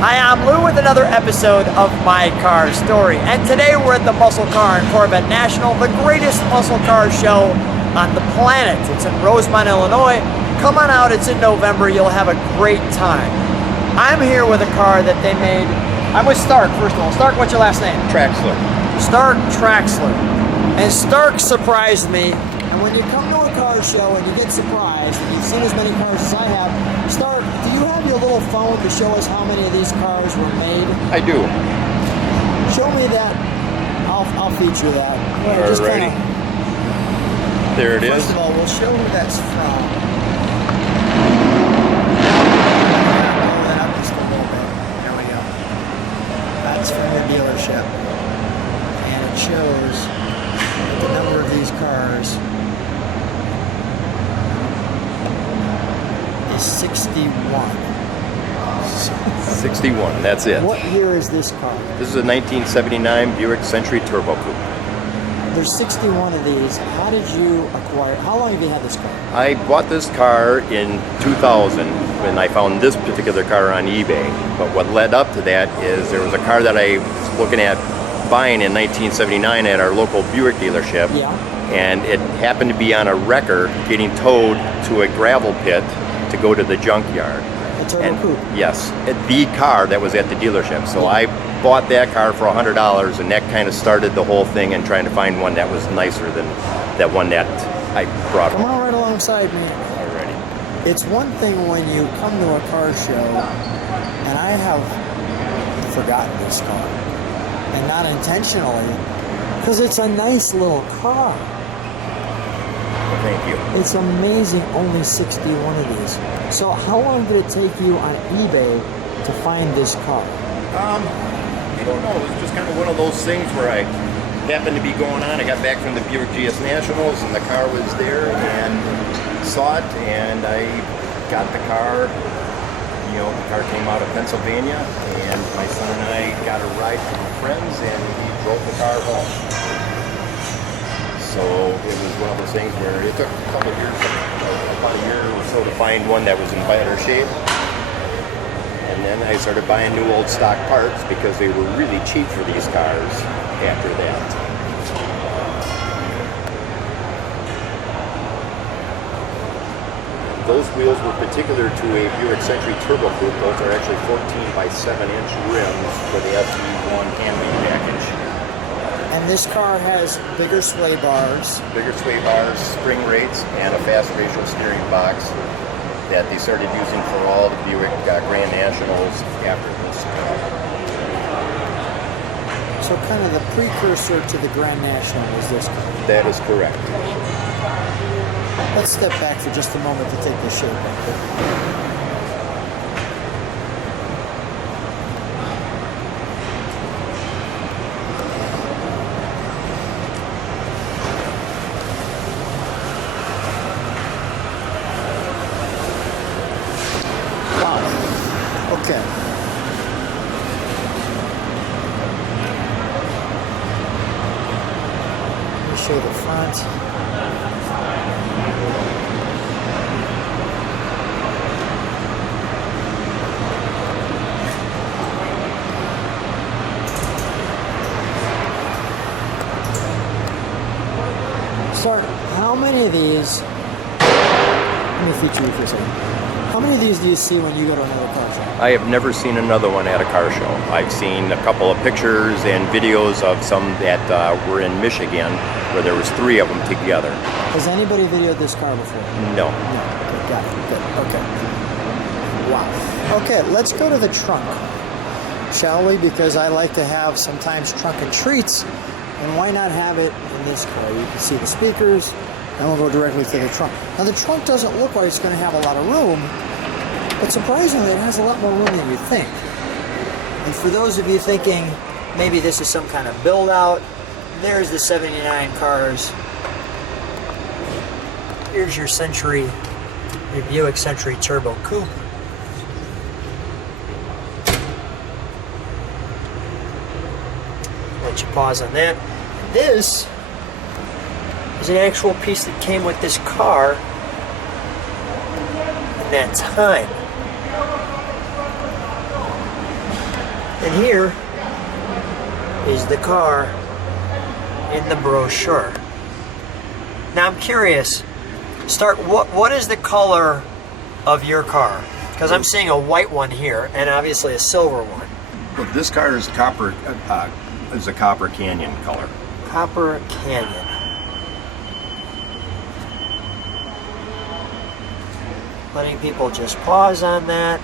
Hi, I'm Lou with another episode of My Car Story. And today we're at the Muscle Car and Corvette National, the greatest muscle car show on the planet. It's in Rosemont, Illinois. Come on out, it's in November. You'll have a great time. I'm here with a car that they made. I'm with Starc, first of all. Starc, what's your last name? Traxler. Starc Traxler. And Starc surprised me. And when you come to a car show and you get surprised, and you've seen as many cars as I have, Starc, do you have your little phone to show us how many of these cars were made? I do. Show me that. I'll feature that. Yeah, just alrighty. There it is. First of all, we'll show who that's from. Blow that up just a little bit. There we go. That's from the dealership. And it shows the number of these cars is 61. 61, that's it. What year is this car? This is a 1979 Buick Century Turbo Coupe. There's 61 of these. How did you acquire? How long have you had this car? I bought this car in 2000 when I found this particular car on eBay. But what led up to that is there was a car that I was looking at buying in 1979 at our local Buick dealership. Yeah. And it happened to be on a wrecker getting towed to a gravel pit to go to the junkyard. A Turbo Coupe? Yes, the car that was at the dealership. So I bought that car for $100, and that kind of started the whole thing and trying to find one that was nicer than that one that I brought Come home. on right alongside me. Already. It's one thing when you come to a car show, and I have forgotten this car, and not intentionally, because it's a nice little car. Thank you. It's amazing, only 61 of these. So how long did it take you on eBay to find this car? I don't know. It was just kind of one of those things where I happened to be going on. I got back from the Buick GS Nationals, and the car was there, and saw it, and I got the car. You know, the car came out of Pennsylvania, and my son and I got a ride from friends, and he drove the car home. So it was one of those things where it took a couple of years, about a year or so to find one that was in better shape. And then I started buying new old stock parts because they were really cheap for these cars after that. Those wheels were particular to a Buick Century Turbo Coupe. Those are actually 14 by 7-inch rims for the SE1 handling package. And this car has bigger sway bars. Bigger sway bars, spring rates, and a fast ratio steering box that they started using for all the Buick Grand Nationals after this. So kind of the precursor to the Grand National is this car. That is correct. Let's step back for just a moment to take the shape back there. Okay. Let me show the front. Starc, how many of these, let me feature you for a second. How many of these do you see when you go to another car show? I have never seen another one at a car show. I've seen a couple of pictures and videos of some that were in Michigan where there was 3 of them together. Has anybody videoed this car before? No. No. Okay, got it. Good. Okay. Wow. Okay, let's go to the trunk, shall we? Because I like to have sometimes trunk and treats, and why not have it in this car? You can see the speakers, and we'll go directly to the trunk. Now the trunk doesn't look like it's going to have a lot of room, but surprisingly it has a lot more room than you think. And for those of you thinking maybe this is some kind of build out, there's the 79 cars. Here's your Buick Century Turbo Coupe. Let you pause on that. This is an actual piece that came with this car in that time. And here is the car in the brochure. Now I'm curious, Starc, what is the color of your car? Because I'm seeing a white one here and obviously a silver one. Well, this car is copper, is a copper canyon color. Copper Canyon. Letting people just pause on that.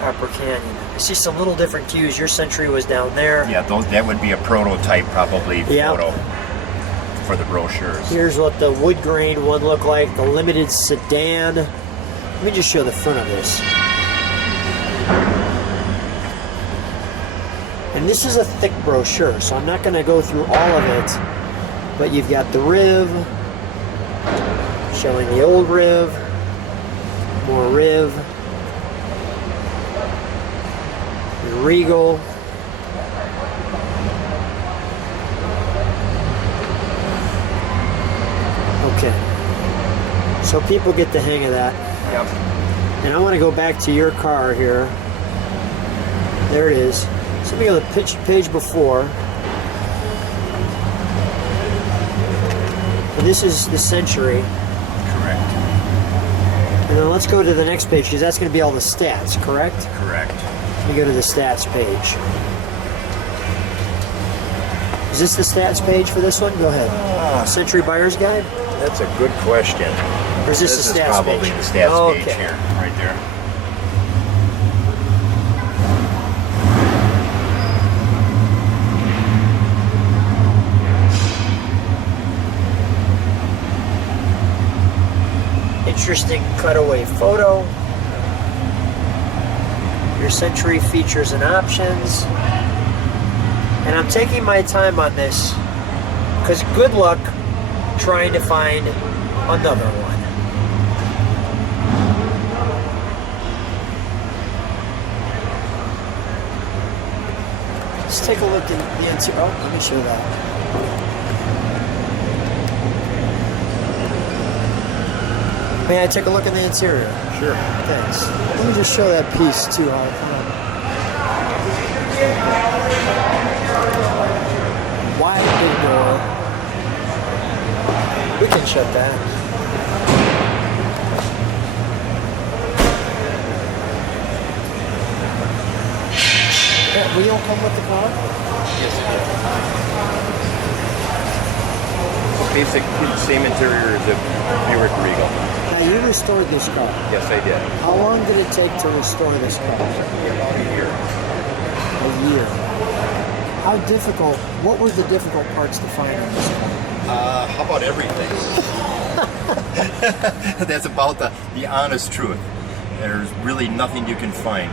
Copper Canyon. I see some little different cues. Your Century was down there. Yeah, that would be a prototype probably photo for the brochures. Here's what the wood grain one looked like, the limited sedan. Let me just show the front of this. And this is a thick brochure, so I'm not going to go through all of it, but you've got the Riv, showing the old Riv, more Riv, the Regal, okay, so people get the hang of that. Yep. And I want to go back to your car here. There it is. So let me go to the page before. And this is the Century. Correct. And then let's go to the next page because that's going to be all the stats, correct? Correct. Let me go to the stats page. Is this the stats page for this one? Go ahead. Century Buyer's Guide? That's a good question. Or is this the stats probably page? the stats Oh, page okay. here, right there. Interesting cutaway photo. Your Century features and options. And I'm taking my time on this because good luck trying to find another one. Let's take a look at the interior. Oh, let me show that. May I take a look at the interior? Sure. Thanks. Let me just show that piece too. Come on. Wide big door. We can shut that. That wheel come with the car? Yes, basic, same interior as a Buick Regal. Now you restored this car. Yes, I did. How long did it take to restore this car? About a year. A year. How difficult, what were the difficult parts to find on this car? How about everything? That's about the honest truth. There's really nothing you can find.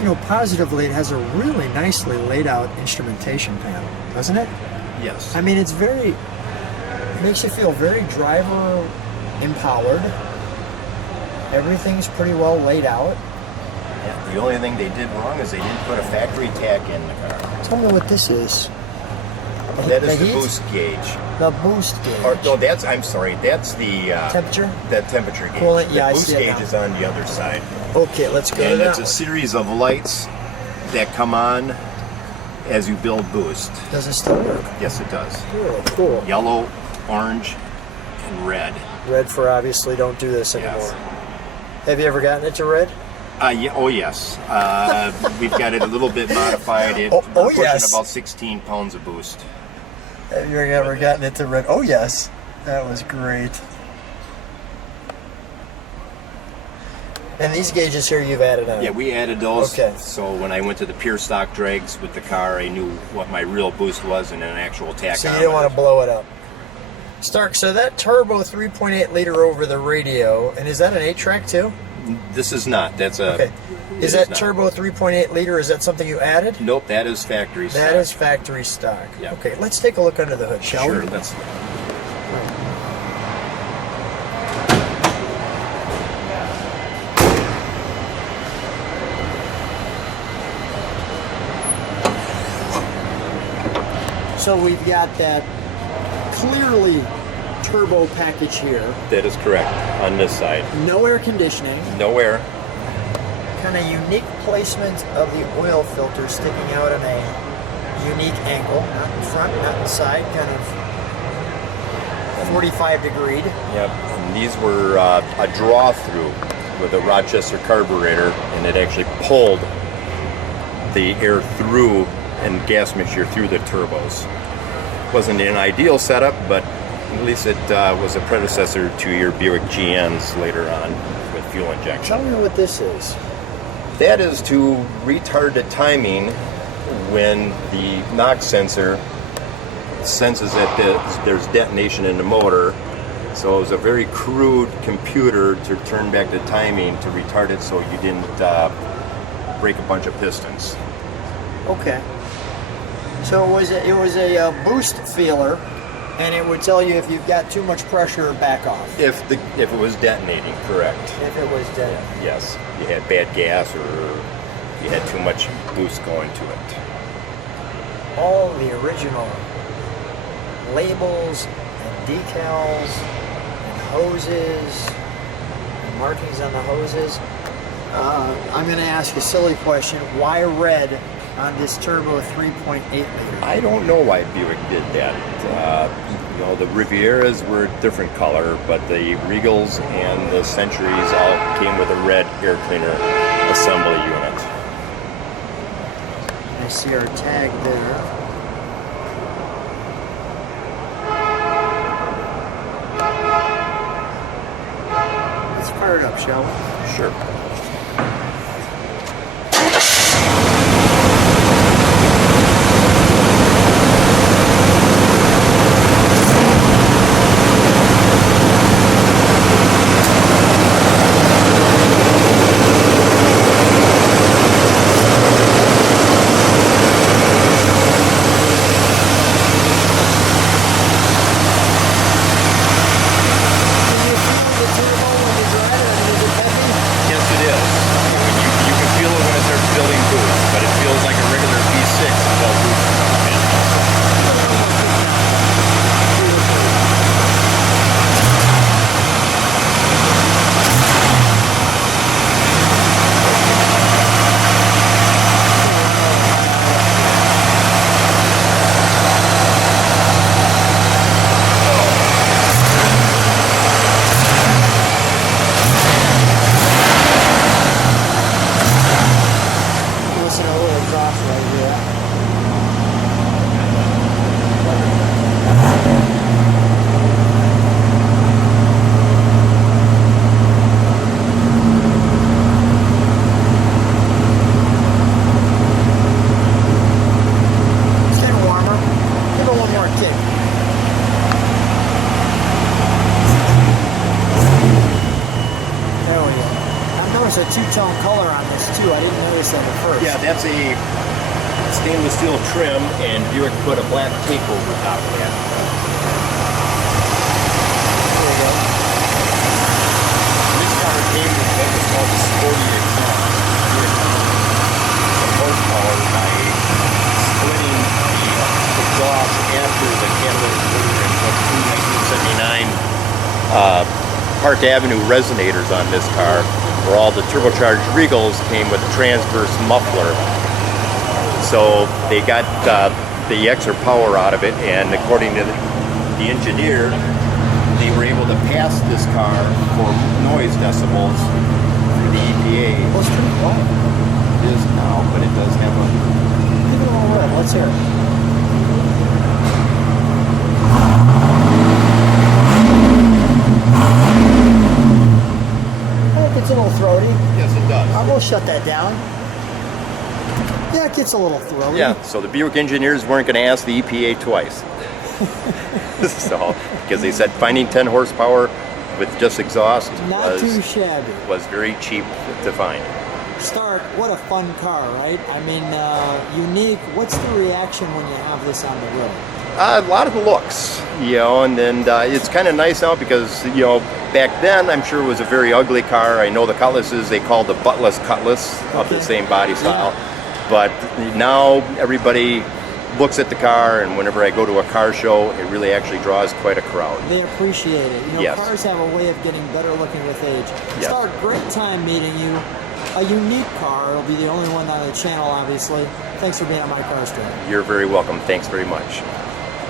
You know, positively, it has a really nicely laid out instrumentation panel, doesn't it? Yes. I mean, it's very, it makes you feel very driver empowered. Everything's pretty well laid out. Yeah, the only thing they did wrong is they didn't put a factory tack in the car. Tell me what this is. That is The the heat? boost gauge. The boost gauge. Or, no, I'm sorry, that's the Temperature? that temperature gauge. Coolant, yeah, I the boost see it gauge now. is on the other side. Okay, let's go to And that it's a one. series of lights that come on as you build boost. Does it still work? Yes, it does. Oh, cool. Yellow, orange, and red. Red for obviously don't do this anymore. Yes. Have you ever gotten it to red? Yeah, oh yes. We've got it a little bit modified. Oh, We're pushing yes. about 16 pounds of boost. Have you ever gotten it to red? Oh, yes. That was great. And these gauges here you've added on. Yeah, we added those. Okay. So when I went to the pure stock drags with the car, I knew what my real boost was and an actual tack So on you didn't with want it. to blow it up. Starc, so that turbo 3.8 liter over the radio, and is that an 8-track too? This is not. That's a. Okay. it Is that not. turbo 3.8 liter, is that something you added? Nope, that is factory stock. That is factory stock. Yeah. Okay, let's take a look under the hood, shall Sure, we? let's. So we've got that clearly turbo package here. That is correct on this side. No air conditioning. No air. kind of unique placement of the oil filter sticking out in a unique angle, not in front, not in side, kind of 45 degree. Yep, and these were a draw through with a Rochester carburetor, and it actually pulled the air through and gas mixture through the turbos. Wasn't an ideal setup, but at least it was a predecessor to your Buick GNs later on with fuel injection. Tell me what this is. That is to retard the timing when the knock sensor senses that there's detonation in the motor. So it was a very crude computer to turn back the timing to retard it so you didn't break a bunch of pistons. Okay. So it was a boost feeler, and it would tell you if you've got too much pressure, back off. If it was detonating, correct. If it was detonating. Yes. You had bad gas or you had too much boost going to it. All the original labels and decals and hoses and markings on the hoses. I'm going to ask a silly question. Why red on this turbo 3.8 liter? I don't know why Buick did that. The Rivieras were a different color, but the Regals and the Centuries all came with a red air cleaner assembly unit. I see our tag there. Let's fire it up, shall we? Sure. A two-tone color on this too. I didn't notice that at first. Yeah, that's a stainless steel trim, and Buick put a black tape over top of that. There we go. This car came with what was called the sporty exhaust. Some horsepower by splitting the exhaust after the catalytic converter and put two 1979 Park Avenue resonators on this car, where all the turbocharged Regals came with a transverse muffler. So they got the extra power out of it, and according to the engineer, they were able to pass this car for noise decibels through the EPA. Well, it's pretty quiet. It is now, but it does have a... Give it a little red. Let's hear it. It's a little throaty. Yes, it does. I will shut that down. Yeah, it gets a little throaty. Yeah, so the Buick engineers weren't going to ask the EPA twice. So, because they said finding 10 horsepower with just exhaust Not too shabby. was very cheap to find. Starc, what a fun car, right? I mean, unique. What's the reaction when you have this on the road? A lot of the looks, and then it's kind of nice now because, back then I'm sure it was a very ugly car. I know the Cutlasses, they called the buttless Cutlass of the same body style. Yeah. But now everybody looks at the car, and whenever I go to a car show, it really actually draws quite a crowd. They appreciate it. Yes. Cars have a way of getting better looking with age. Yes. Starc, great time meeting you. a unique car. It'll be the only one on the channel, obviously. Thanks for being on my car stream. You're very welcome. Thanks very much.